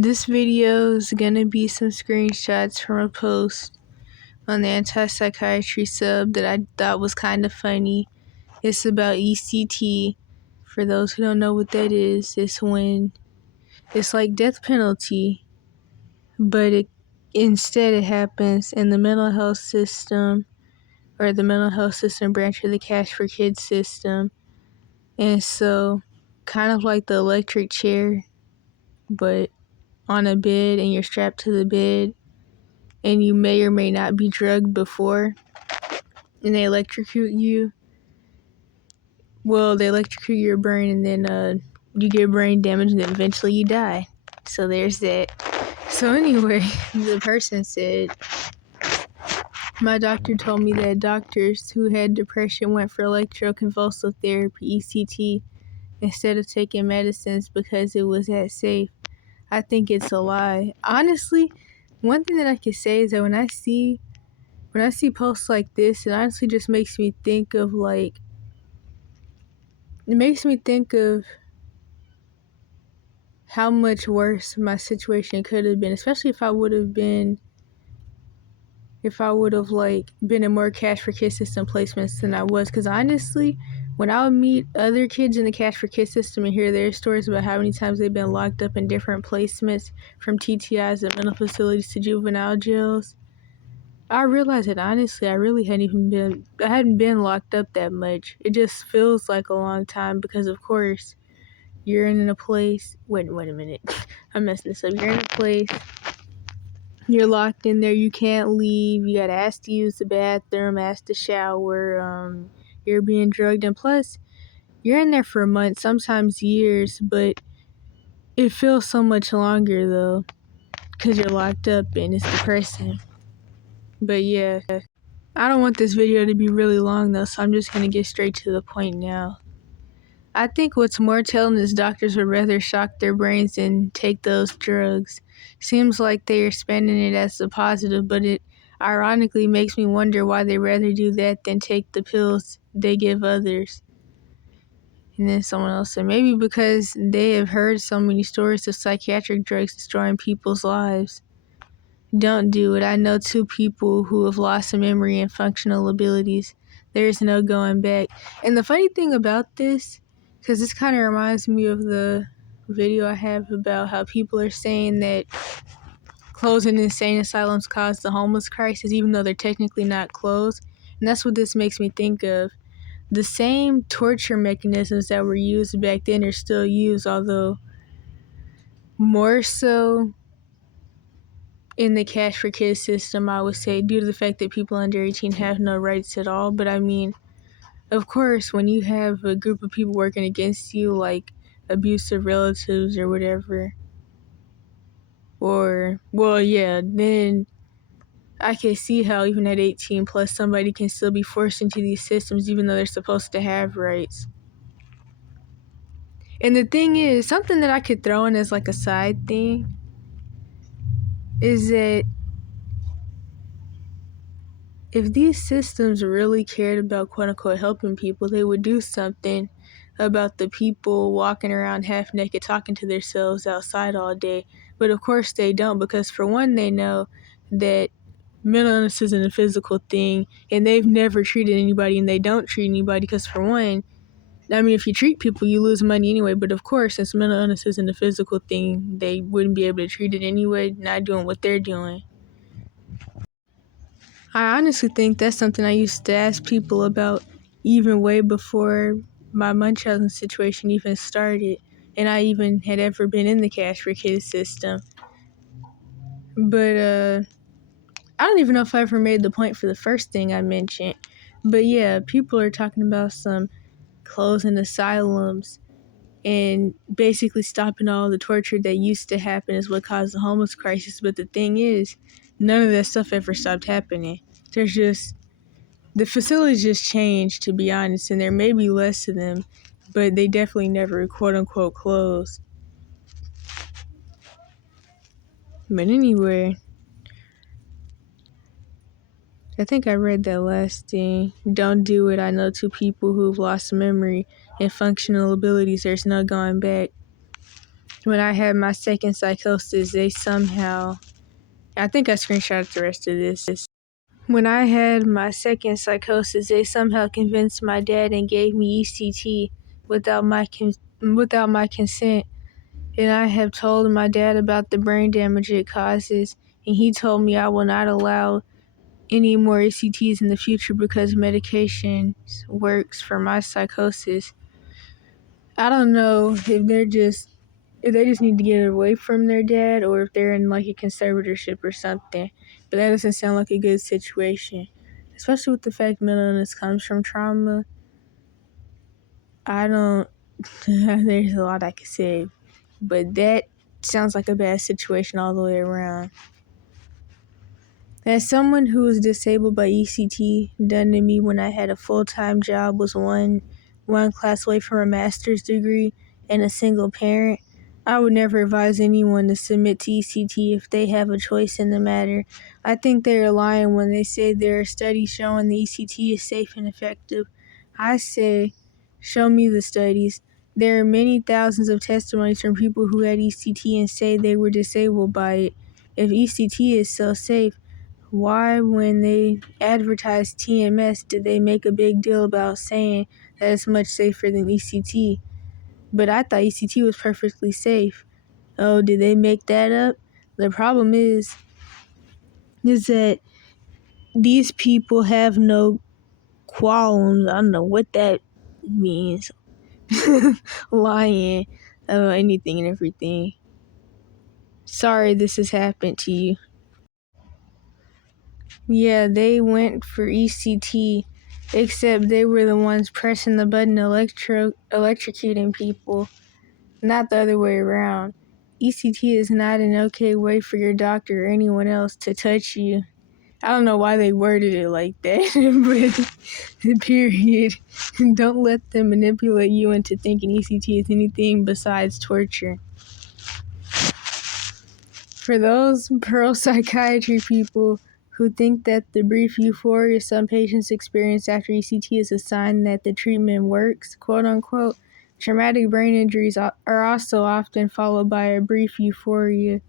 This video is gonna be some screenshots from a post on the anti-psychiatry sub that I thought was kind of funny. It's about ECT. For those who don't know what that is, it's when it's like death penalty, but instead it happens in the mental health system, or the mental health system branch of the Cash for Kids system. And so, kind of like the electric chair, but on a bed, and you're strapped to the bed, and you may or may not be drugged before, and they electrocute you. Well, they electrocute your brain, and then you get brain damage, and then eventually you die. So there's that. So anyway, the person said, my doctor told me that doctors who had depression went for electroconvulsive therapy, ECT, instead of taking medicines because it was that safe. I think it's a lie. Honestly, one thing that I can say is that when I see posts like this, it honestly just makes me think of how much worse my situation could have been, especially if I would have been in more Cash for Kids system placements than I was. Because honestly, when I would meet other kids in the Cash for Kids system and hear their stories about how many times they've been locked up in different placements, from TTIs and mental facilities to juvenile jails, I realized that honestly I hadn't been locked up that much. It just feels like a long time because of course you're in a place, wait a minute, I'm messing this up. You're in a place, you're locked in there, you can't leave, you gotta ask to use the bathroom, ask to shower, you're being drugged, and plus you're in there for months, sometimes years, but it feels so much longer though because you're locked up and it's depressing. But yeah, I don't want this video to be really long though, so I'm just gonna get straight to the point now. I think what's more telling is doctors would rather shock their brains than take those drugs. Seems like they are spending it as a positive, but it ironically makes me wonder why they rather do that than take the pills they give others. And then someone else said, maybe because they have heard so many stories of psychiatric drugs destroying people's lives. Don't do it. I know 2 people who have lost their memory and functional abilities. There's no going back. And the funny thing about this, because this kind of reminds me of the video I have about how people are saying that closing insane asylums caused the homeless crisis, even though they're technically not closed. And that's what this makes me think of. The same torture mechanisms that were used back then are still used, although more so in the Cash for Kids system, I would say, due to the fact that people under 18 have no rights at all. But I mean, of course, when you have a group of people working against you, like abusive relatives or whatever, then I can see how even at 18 plus somebody can still be forced into these systems even though they're supposed to have rights. And the thing is, something that I could throw in as like a side thing is that if these systems really cared about quote-unquote helping people, they would do something about the people walking around half naked talking to themselves outside all day. But of course they don't, because for one, they know that mental illness isn't a physical thing, and they've never treated anybody, and they don't treat anybody because for one, I mean, if you treat people, you lose money anyway. But of course, since mental illness isn't a physical thing, they wouldn't be able to treat it anyway, not doing what they're doing. I honestly think that's something I used to ask people about even way before my Munchausen situation even started, and I even had ever been in the Cash for Kids system. But I don't even know if I ever made the point for the first thing I mentioned. But yeah, people are talking about some closing asylums and basically stopping all the torture that used to happen is what caused the homeless crisis. But the thing is, none of that stuff ever stopped happening. The facilities just changed, to be honest, and there may be less of them, but they definitely never quote-unquote closed. But anyway, I think I read that last thing. Don't do it. I know 2 people who've lost memory and functional abilities. There's no going back. when I had my second psychosis, they somehow, I think I screenshotted the rest of this. When I had my second psychosis, they somehow convinced my dad and gave me ECT without my consent. And I have told my dad about the brain damage it causes, and he told me I will not allow any more ECTs in the future because medication works for my psychosis. I don't know if they just need to get away from their dad or if they're in like a conservatorship or something. But that doesn't sound like a good situation, especially with the fact mental illness comes from trauma. There's a lot I could say, but that sounds like a bad situation all the way around. As someone who was disabled by ECT, done to me when I had a full-time job, was one class away from a master's degree, and a single parent, I would never advise anyone to submit to ECT if they have a choice in the matter. I think they are lying when they say there are studies showing the ECT is safe and effective. I say, show me the studies. There are many thousands of testimonies from people who had ECT and say they were disabled by it. If ECT is so safe, why, when they advertised TMS, did they make a big deal about saying that it's much safer than ECT? But I thought ECT was perfectly safe. Oh, did they make that up? The problem is that these people have no qualms. I don't know what that means. Lying about anything and everything. Sorry this has happened to you. Yeah, they went for ECT, except they were the ones pressing the button electrocuting people, not the other way around. ECT is not an okay way for your doctor or anyone else to touch you. I don't know why they worded it like that, but period. Don't let them manipulate you into thinking ECT is anything besides torture. For those pro-psychiatry people who think that the brief euphoria some patients experience after ECT is a sign that the treatment works, quote unquote, traumatic brain injuries are also often followed by a brief euphoria.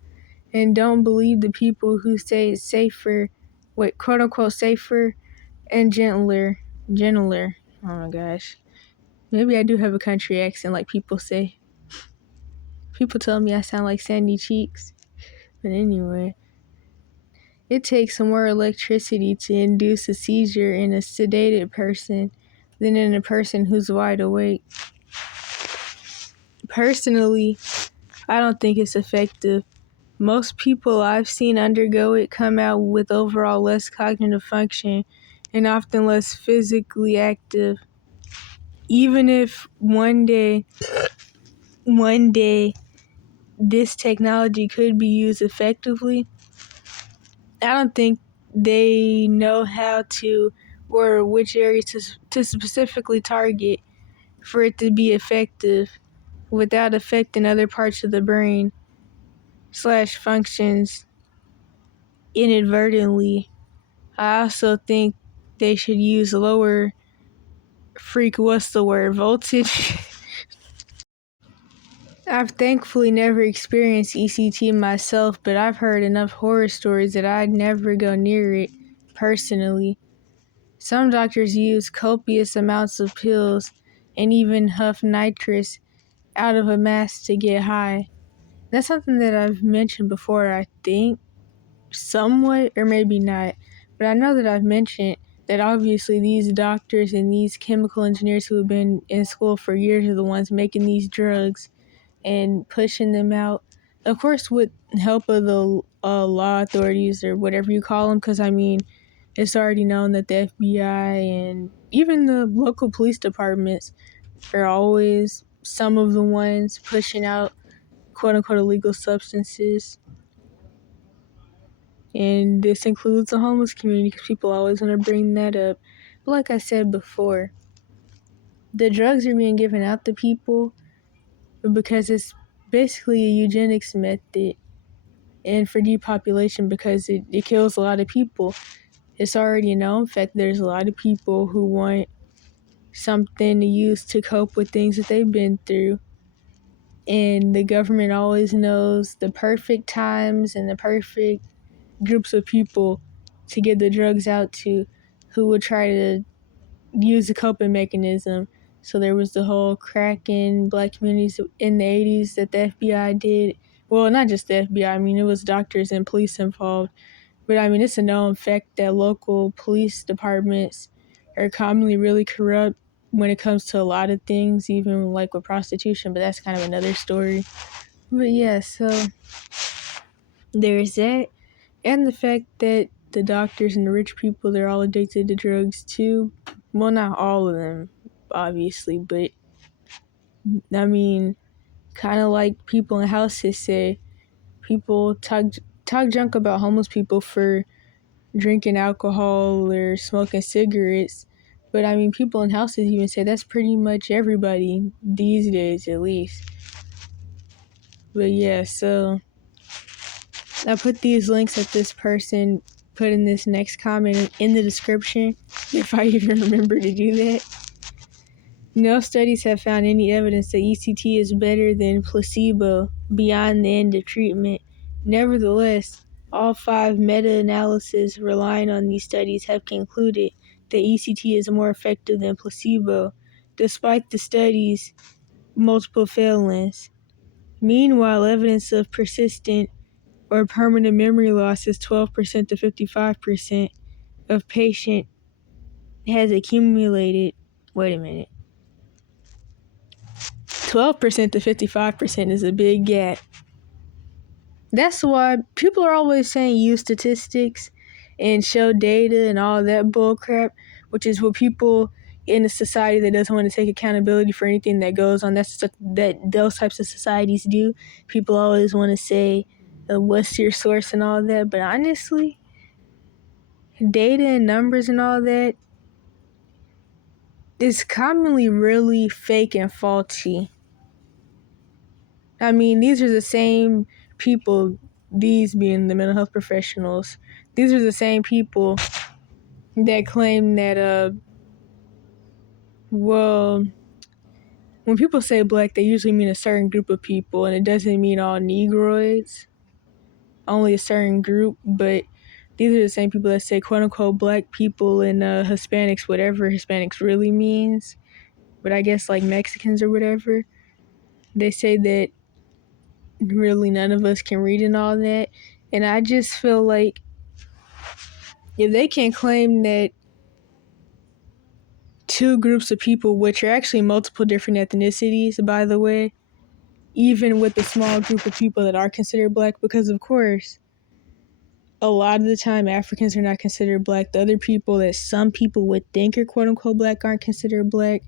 And don't believe the people who say it's safer, quote unquote, safer and gentler. Oh my gosh. Maybe I do have a country accent like people say. People tell me I sound like Sandy Cheeks. But anyway. It takes more electricity to induce a seizure in a sedated person than in a person who's wide awake. Personally, I don't think it's effective. Most people I've seen undergo it come out with overall less cognitive function and often less physically active. Even if one day this technology could be used effectively, I don't think they know how to or which areas to specifically target for it to be effective without affecting other parts of the brain / functions inadvertently. I also think they should use lower voltage. I've thankfully never experienced ECT myself, but I've heard enough horror stories that I'd never go near it personally. Some doctors use copious amounts of pills and even huff nitrous out of a mask to get high. That's something that I've mentioned before, I think, somewhat, or maybe not. But I know that I've mentioned that obviously these doctors and these chemical engineers who have been in school for years are the ones making these drugs and pushing them out. Of course, with help of the law authorities or whatever you call them, because I mean, it's already known that the FBI and even the local police departments are always some of the ones pushing out quote-unquote illegal substances. And this includes the homeless community because people always want to bring that up. But like I said before, the drugs are being given out to people because it's basically a eugenics method and for depopulation because it kills a lot of people. It's already known. In fact, there's a lot of people who want something to use to cope with things that they've been through. and the government always knows the perfect times and the perfect groups of people to get the drugs out to who would try to use a coping mechanism. So there was the whole crack in black communities in the 80s that the FBI did. Well, not just the FBI, I mean, it was doctors and police involved. But I mean, it's a known fact that local police departments are commonly really corrupt when it comes to a lot of things, even like with prostitution, but that's kind of another story. But yeah, so there's that. And the fact that the doctors and the rich people, they're all addicted to drugs too. Well, not all of them, obviously, but I mean, kind of like people in houses say, people talk junk about homeless people for drinking alcohol or smoking cigarettes. But I mean, people in houses even say that's pretty much everybody these days, at least. But yeah, so I put these links that this person put in this next comment in the description, if I even remember to do that. No studies have found any evidence that ECT is better than placebo beyond the end of treatment. Nevertheless, all 5 meta-analyses relying on these studies have concluded that ECT is more effective than placebo, despite the study's multiple failings. Meanwhile, evidence of persistent or permanent memory loss is 12% to 55% of patient has accumulated. Wait a minute. 12% to 55% is a big gap. That's why people are always saying use statistics and show data and all that bullcrap, which is what people in a society that doesn't want to take accountability for anything that goes on, that those types of societies do. People always want to say, what's your source and all that, but honestly, data and numbers and all that is commonly really fake and faulty. I mean, these are the same people, these being the mental health professionals, these are the same people that claim that, well, when people say black, they usually mean a certain group of people, and it doesn't mean all Negroids, only a certain group, but these are the same people that say quote-unquote black people and Hispanics, whatever Hispanics really means, but I guess like Mexicans or whatever. They say that really none of us can read and all that, and I just feel like if they can claim that 2 groups of people, which are actually multiple different ethnicities, by the way, even with the small group of people that are considered black, because of course, a lot of the time Africans are not considered black. The other people that some people would think are quote unquote black aren't considered black.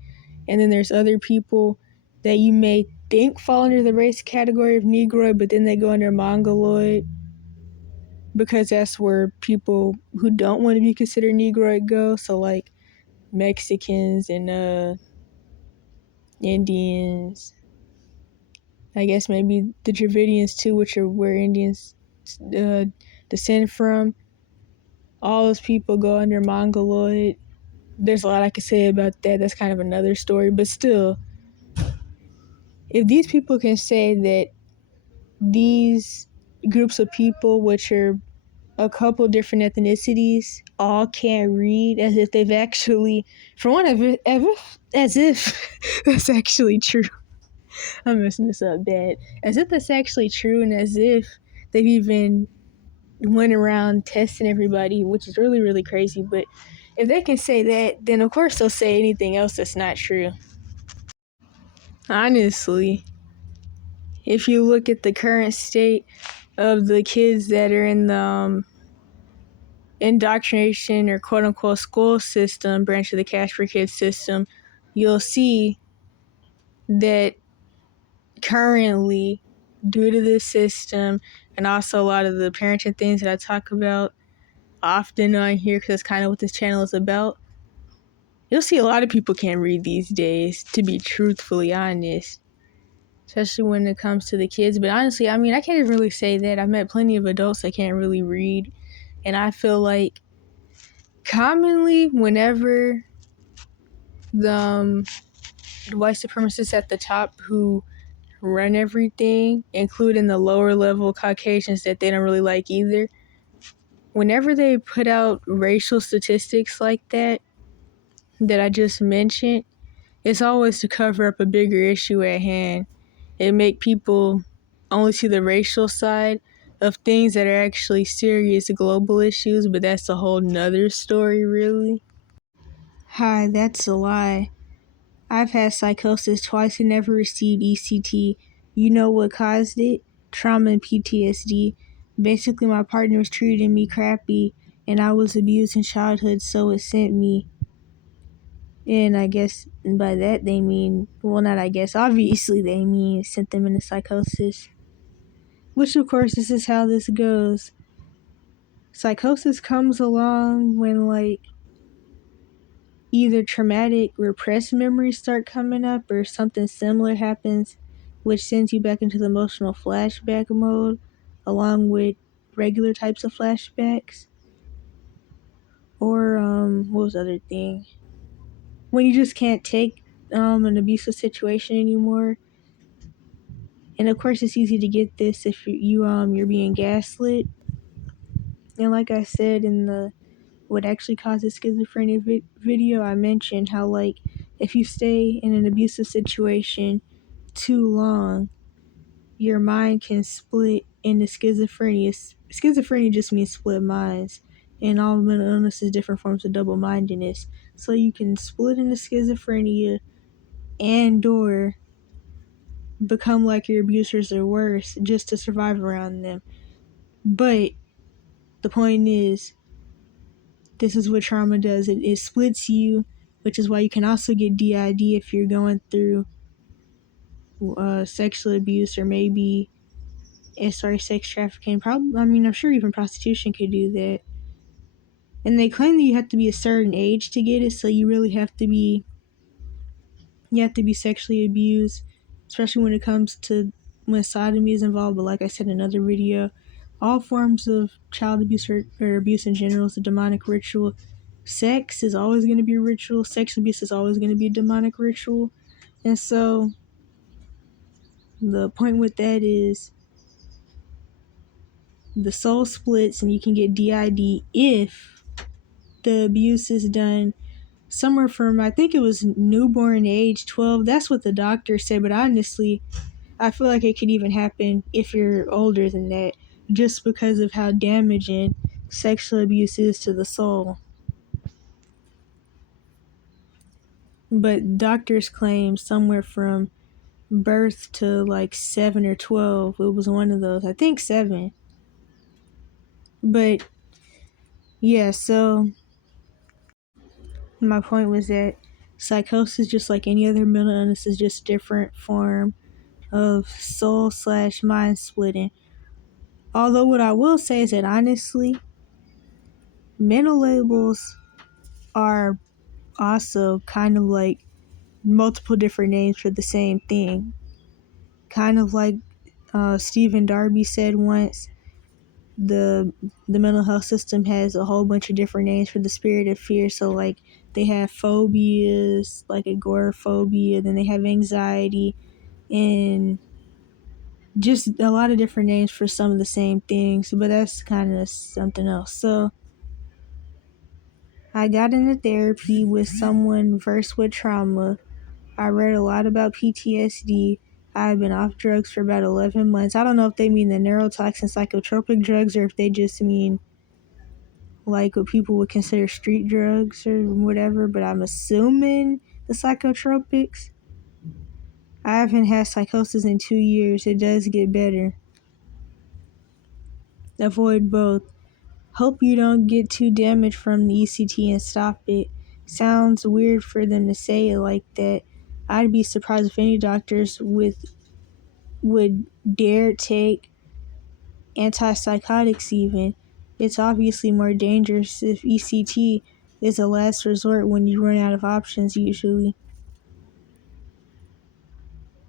And then there's other people that you may think fall under the race category of Negroid, but then they go under Mongoloid, because that's where people who don't want to be considered Negroid go. So like Mexicans and Indians, I guess maybe the Dravidians too, which are where Indians descend from. All those people go under Mongoloid. There's a lot I could say about that. That's kind of another story. But still, if these people can say that these groups of people, which are a couple different ethnicities, all can't read, as if they've actually, for one, as if that's actually true. I'm messing this up bad. As if that's actually true, and as if they've even went around testing everybody, which is really, really crazy. But if they can say that, then of course they'll say anything else that's not true. Honestly, if you look at the current state of the kids that are in the indoctrination or quote-unquote school system, branch of the Cash for Kids system, you'll see that currently, due to this system and also a lot of the parenting things that I talk about often on here, because that's kind of what this channel is about, you'll see a lot of people can't read these days, to be truthfully honest, especially when it comes to the kids. But honestly, I mean, I can't even really say that. I've met plenty of adults that can't really read, and I feel like commonly whenever the white supremacists at the top who run everything, including the lower level Caucasians that they don't really like either. Whenever they put out racial statistics like that I just mentioned, it's always to cover up a bigger issue at hand. It make people only see the racial side of things that are actually serious global issues, but that's a whole nother story, really. Hi, that's a lie. I've had psychosis twice and never received ECT. You know what caused it? Trauma and PTSD. Basically, my partner was treating me crappy, and I was abused in childhood, so it sent me. And I guess by that they mean, well, not I guess, obviously they mean it sent them into psychosis. Which, of course, this is how this goes. Psychosis comes along when, like, either traumatic repressed memories start coming up or something similar happens, which sends you back into the emotional flashback mode, along with regular types of flashbacks. Or, what was the other thing? When you just can't take an abusive situation anymore. And of course, it's easy to get this if you're being gaslit. And like I said in the what actually causes schizophrenia video, I mentioned how, like, if you stay in an abusive situation too long, your mind can split into schizophrenia. Schizophrenia just means split minds, and all mental illness is different forms of double-mindedness. So you can split into schizophrenia and or become like your abusers or worse just to survive around them. But the point is, this is what trauma does. It splits you, which is why you can also get DID if you're going through sexual abuse or maybe sex trafficking. I'm sure even prostitution could do that. And they claim that you have to be a certain age to get it, so you really have to be sexually abused, especially when it comes to when sodomy is involved. But like I said in another video, all forms of child abuse or abuse in general is a demonic ritual. Sex is always going to be a ritual. Sexual abuse is always going to be a demonic ritual. And so the point with that is the soul splits and you can get DID if the abuse is done somewhere from, I think it was newborn age 12. That's what the doctor said, but honestly, I feel like it could even happen if you're older than that, just because of how damaging sexual abuse is to the soul. But doctors claim somewhere from birth to like 7 or 12. It was one of those. I think 7. But yeah, so my point was that psychosis, just like any other mental illness, is just a different form of soul/mind splitting. Although what I will say is that honestly, mental labels are also kind of like multiple different names for the same thing. Kind of like Stephen Darby said once, the mental health system has a whole bunch of different names for the spirit of fear. So like they have phobias, like agoraphobia, then they have anxiety, and just a lot of different names for some of the same things, but that's kind of something else. So I got into therapy with someone versed with trauma. I read a lot about PTSD. I've been off drugs for about 11 months. I don't know if they mean the neurotoxin psychotropic drugs or if they just mean like what people would consider street drugs or whatever, but I'm assuming the psychotropics. I haven't had psychosis in 2 years. It does get better. Avoid both. Hope you don't get too damaged from the ECT and stop it. Sounds weird for them to say it like that. I'd be surprised if any doctors would dare take antipsychotics even. It's obviously more dangerous if ECT is a last resort when you run out of options usually.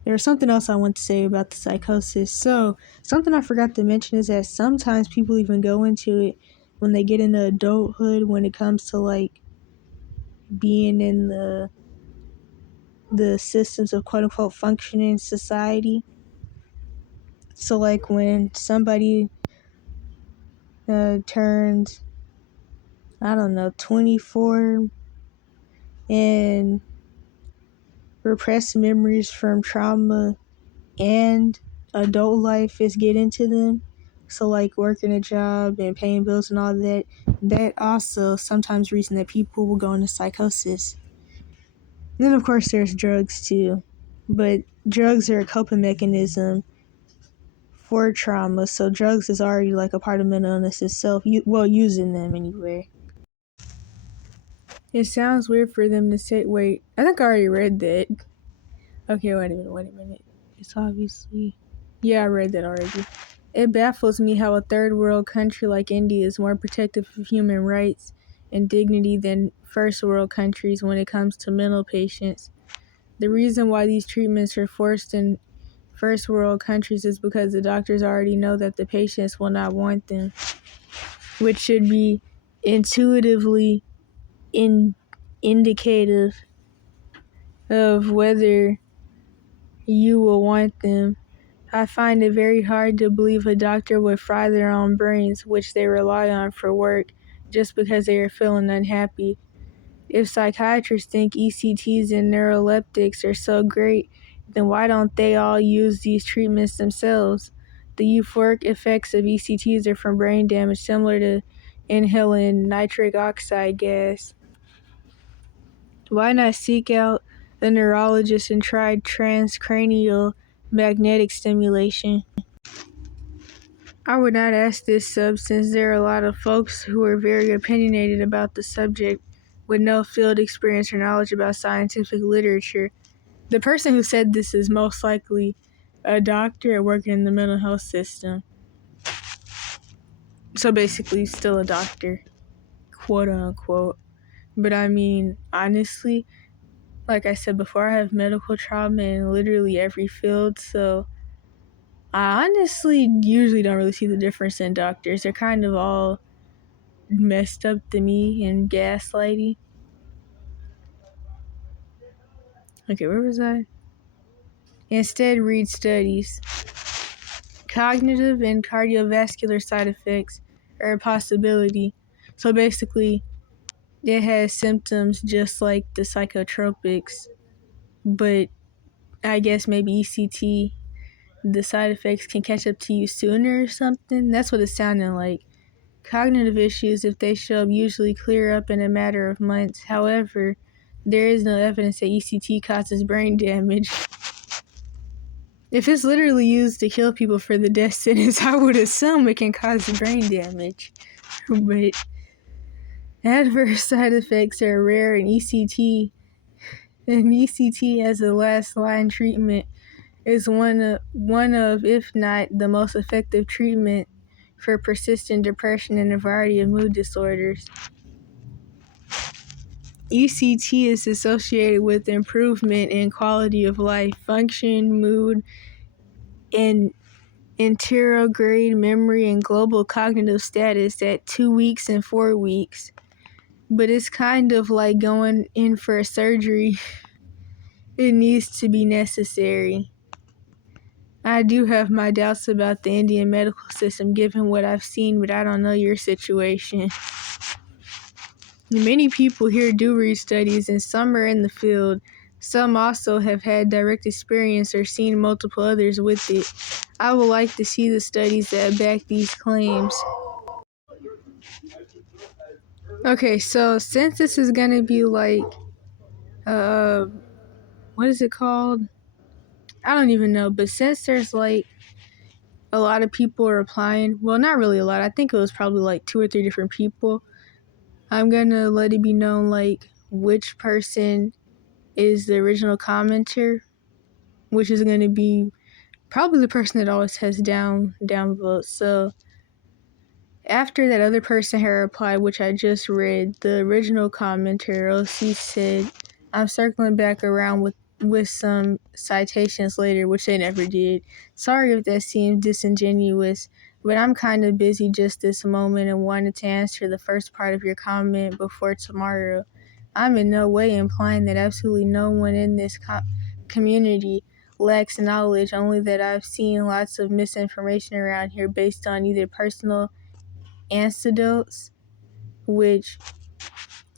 There was something else I want to say about the psychosis. So, something I forgot to mention is that sometimes people even go into it when they get into adulthood when it comes to like being in the systems of quote unquote functioning society. So like when somebody turns, I don't know, 24 and repressed memories from trauma and adult life is getting to them. So like working a job and paying bills and all that, that also sometimes reason that people will go into psychosis. And then of course there's drugs too. But drugs are a coping mechanism for trauma. So drugs is already like a part of mental illness itself. Using them anyway. It sounds weird for them to say, wait, I think I already read that. Okay, wait a minute. It's obviously, yeah, I read that already. It baffles me how a third world country like India is more protective of human rights and dignity than first world countries when it comes to mental patients. The reason why these treatments are forced in first world countries is because the doctors already know that the patients will not want them, which should be intuitively indicative of whether you will want them. I find it very hard to believe a doctor would fry their own brains, which they rely on for work, just because they are feeling unhappy. If psychiatrists think ECTs and neuroleptics are so great, then why don't they all use these treatments themselves? The euphoric effects of ECTs are from brain damage similar to inhaling nitric oxide gas. Why not seek out a neurologist and try transcranial magnetic stimulation? I would not ask this sub since there are a lot of folks who are very opinionated about the subject with no field experience or knowledge about scientific literature. The person who said this is most likely a doctor working in the mental health system. So basically still a doctor, quote unquote. But I mean, honestly, like I said before, I have medical trauma in literally every field, so I honestly usually don't really see the difference in doctors. They're kind of all messed up to me and gaslighty. Okay, where was I? Instead, read studies. Cognitive and cardiovascular side effects are a possibility. So basically, it has symptoms just like the psychotropics, but I guess maybe ECT, the side effects can catch up to you sooner or something. That's what it sounded like. Cognitive issues, if they show up, usually clear up in a matter of months. However, there is no evidence that ECT causes brain damage. If it's literally used to kill people for the death sentence, I would assume it can cause brain damage. But adverse side effects are rare in ECT, and ECT as a last line treatment is one of, if not the most effective treatment for persistent depression and a variety of mood disorders. ECT is associated with improvement in quality of life, function, mood, and anterograde memory and global cognitive status at 2 weeks and 4 weeks. But it's kind of like going in for a surgery. It needs to be necessary. I do have my doubts about the Indian medical system given what I've seen, but I don't know your situation. Many people here do read studies, and some are in the field. Some also have had direct experience or seen multiple others with it. I would like to see the studies that back these claims. Okay, so since this is gonna be like, what is it called? I don't even know, but since there's like a lot of people are applying, well, not really a lot, I think it was probably like 2 or 3 different people, I'm gonna let it be known like which person is the original commenter, which is gonna be probably the person that always has down votes. So after that other person had replied, which I just read, the original commenter, OC, said, I'm circling back around with some citations later, which they never did. Sorry if that seems disingenuous, but I'm kind of busy just this moment and wanted to answer the first part of your comment before tomorrow. I'm in no way implying that absolutely no one in this community lacks knowledge, only that I've seen lots of misinformation around here based on either personal anecdotes, which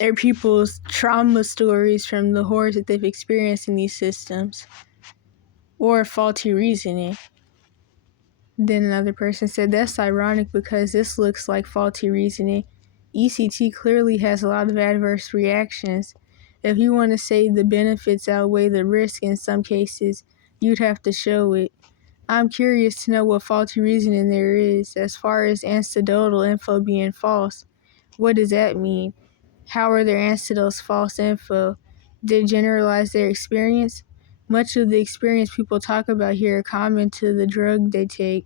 are people's trauma stories from the horrors that they've experienced in these systems, or faulty reasoning. Then another person said, that's ironic because this looks like faulty reasoning. ECT clearly has a lot of adverse reactions. If you want to say the benefits outweigh the risk in some cases, you'd have to show it. I'm curious to know what faulty reasoning there is. As far as anecdotal info being false, what does that mean? How are their anecdotes false info? Did it generalize their experience? Much of the experience people talk about here are common to the drug they take.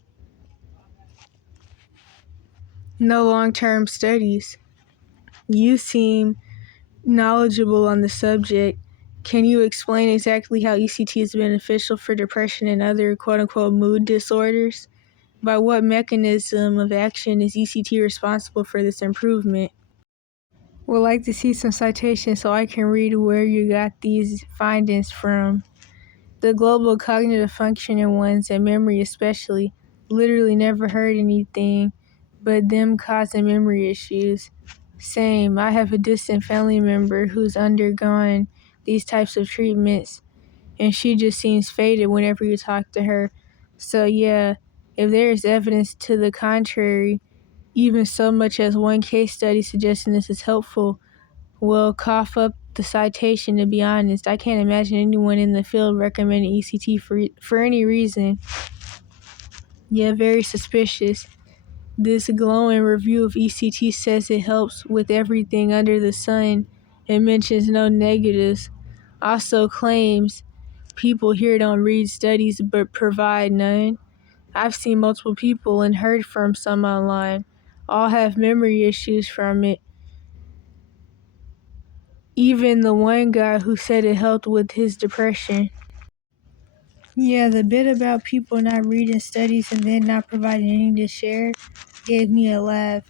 No long-term studies. You seem knowledgeable on the subject. Can you explain exactly how ECT is beneficial for depression and other quote-unquote mood disorders? By what mechanism of action is ECT responsible for this improvement? Would like to see some citations so I can read where you got these findings from. The global cognitive functioning ones and memory especially, literally never heard anything but them causing memory issues. Same, I have a distant family member who's undergone these types of treatments and she just seems faded whenever you talk to her. So yeah, if there is evidence to the contrary, even so much as one case study suggesting this is helpful, well, cough up the citation. To be honest, I can't imagine anyone in the field recommending ECT for any reason. Yeah, very suspicious. This glowing review of ECT says it helps with everything under the sun and mentions no negatives. Also claims people here don't read studies but provide none. I've seen multiple people and heard from some online. All have memory issues from it. Even the one guy who said it helped with his depression. Yeah, the bit about people not reading studies and then not providing any to share gave me a laugh.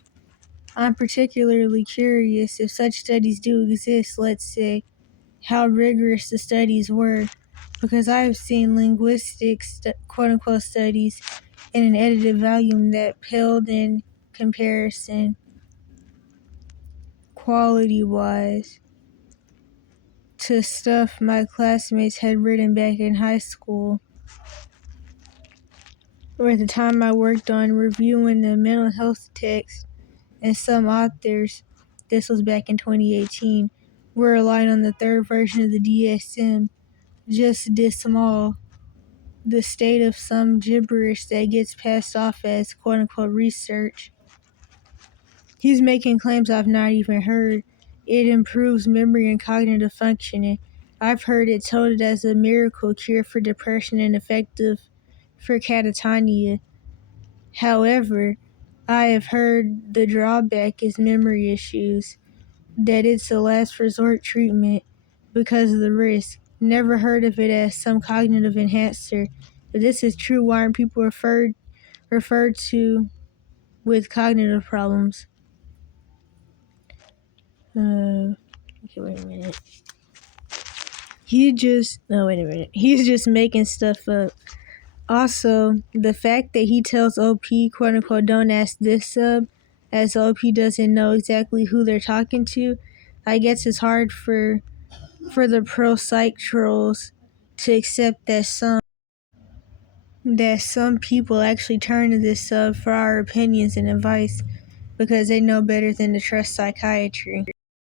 I'm particularly curious if such studies do exist, let's say, how rigorous the studies were, because I have seen linguistics quote-unquote studies in an edited volume that paled in comparison, quality-wise, to stuff my classmates had written back in high school, or at the time I worked on reviewing the mental health text, and some authors, this was back in 2018, were relying on the third version of the DSM, just dismal, the state of some gibberish that gets passed off as quote-unquote research. He's making claims I've not even heard. It improves memory and cognitive functioning. I've heard it touted as a miracle cure for depression and effective for catatonia. However, I have heard the drawback is memory issues, that it's a last resort treatment because of the risk. Never heard of it as some cognitive enhancer. If this is true, why aren't people referred to with cognitive problems? Okay, wait a minute. He's just making stuff up. Also, the fact that he tells OP, quote unquote, don't ask this sub, as OP doesn't know exactly who they're talking to, I guess it's hard for the pro-psych trolls to accept that some people actually turn to this sub for our opinions and advice because they know better than to trust psychiatry.